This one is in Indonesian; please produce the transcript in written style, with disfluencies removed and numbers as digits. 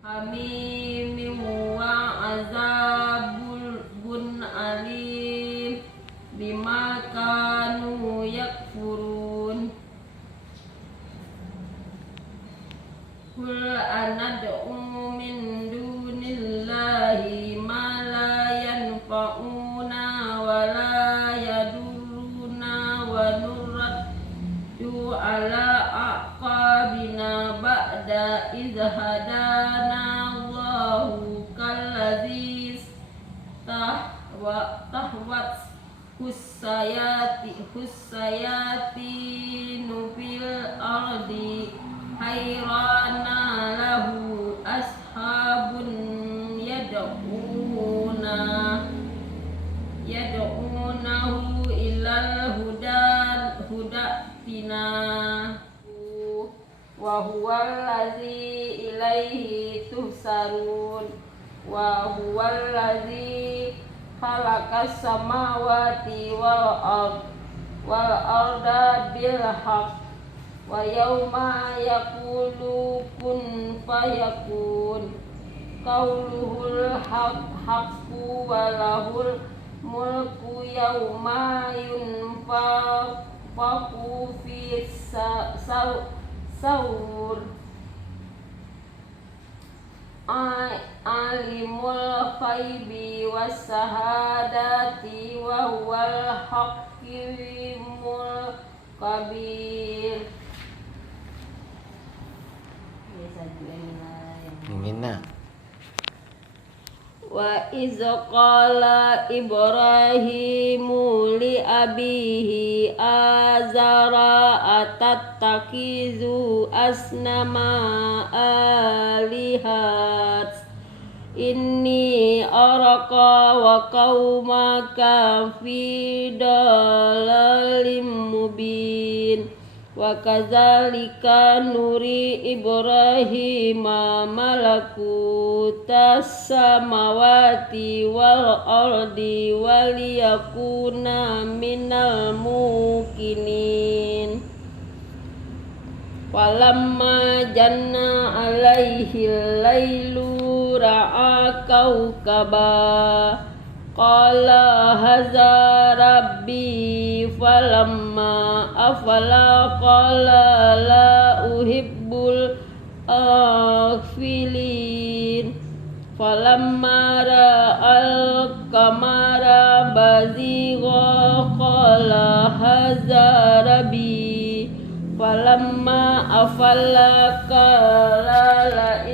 hamim wa azabun alim bima kanu yakfurun. Qul anad'u min dunillahi ma la yanfa'una wa la yadurruna wa nuraddu ala aqabina ba'da idh hadana Allahu kalladzi tahwat hussayati nufil ardi hayrana lahu ashabun yad'unahu ilal hudatina wa huwal ladzi ilaihi tuhsarun wa huwal ladzi khalaqas samawati wal arda bil haqq wa yawma yaqulu kun fayakun qauluhul haqqu wa lahul mulku yawma yunfaqu fi sawr alimul ghaibi was shahadati wa huwal hakimul kabir. Mina. Wa iz qala Ibrahimu li abihi azara atattakizu asnama alihat inni araka wa qaumaka fi dalalim mubin. Wa kadzalika nuri Ibrahima malakutas samawati wal ardi waliyakuna minal muqinin. Falamma janna alaihi lailu ra'a kaukaba qala hadza rabbi falamma afala qala la uhibbul afilin. Falamma ra'al qamara bazigha qala hadza rabbi falamma afala qala la